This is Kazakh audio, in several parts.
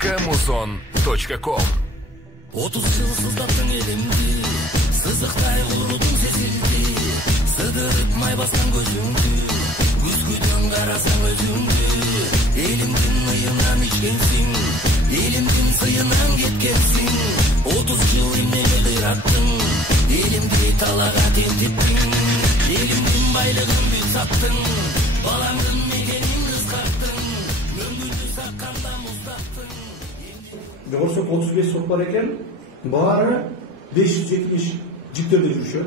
muzon.com 30 жыл сыздаттың елімді, сызықтай құрудың сезілді, сыдырып май басқан көзіңді, көзгөден қарасаң өзіңді, елімдің ұйынан ішкенсің, елімдің сыйынан кеткенсің, 30 жыл емнеге қираттың, елімді талаға тентеттің, елімдің байлығын бүт саттың, балаңның мекенін қысқарттың, өмірді саққанда мұздаттың. Жоғары сот 35 сот бар екен, бары 570 жіктерде жүрші,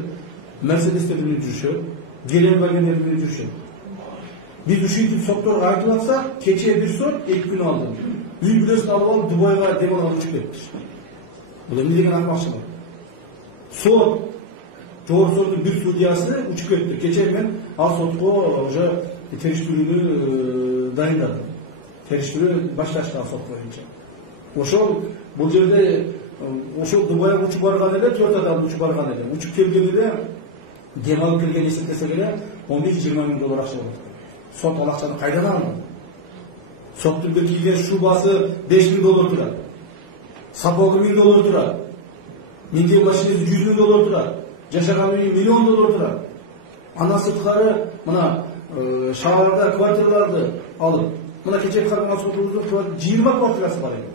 Мерседестерде жүрші, Гелен вагендерде жүрші. Biz ушинтип соттор айтып атсак, кече бир сот 2 күн алды. Үй бүлөсүн алып алып Дубайга демалга учуп кетти. Бул эмне деген акмакчылык? Сот жогорку соттун бир судьясы учуп кетти. Кече мен ал сотко уже териштирүүнү дайындадым. Териштирүү башташты ал сот боюнча. Ошол бул жерде ошол Дубайга учуп барган эле 4 адам учуп барган эле. Учуп келгенде дем алып келген эсептесек эле 15-20 миң доллар акча болот. Сот ал акчаны кайдан алды? Соттун кийген шубасы 5 миң доллар турат. Сапогу 1000 доллар турат. Мендеги машинеси 100 миң доллар турат. Жашаган үйү $1 миллион турат. Андан сырткары мына шаарда квартираларды алып, мына кече карман сотубуздун 20 квартирасы бар экен.